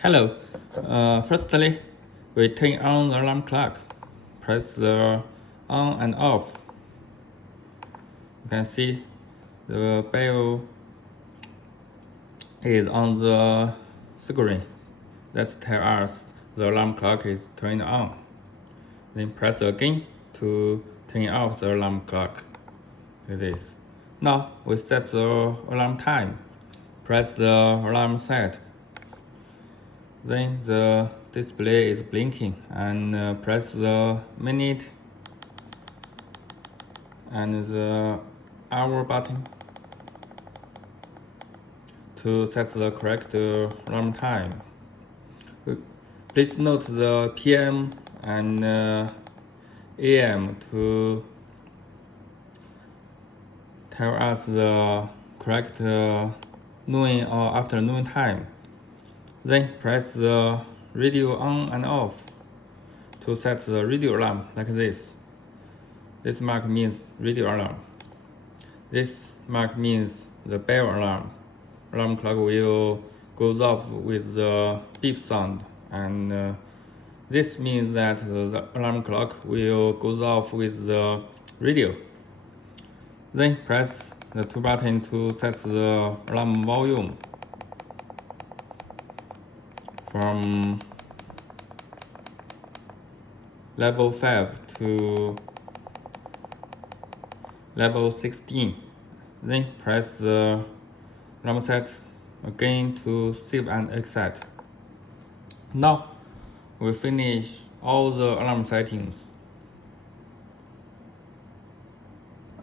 Hello. Firstly, we turn on the alarm clock. Press the on and off. You can see the bell is on the screen. That tells us the alarm clock is turned on. Then press again to turn off the alarm clock. Like this. Now we set the alarm time. Press the alarm set. Then the display is blinking and press the minute and the hour button to set the correct alarm time. Please note the PM and AM to tell us the correct noon or afternoon time. Then press the radio on and off to set the radio alarm like this. This mark means radio alarm. This mark means the bell alarm. Alarm clock will go off with the beep sound, and this means that the alarm clock will go off with the radio. Then press the two buttons to set the alarm volume from level 5 to level 16. Then press the alarm set again to save and exit. Now we finish all the alarm settings.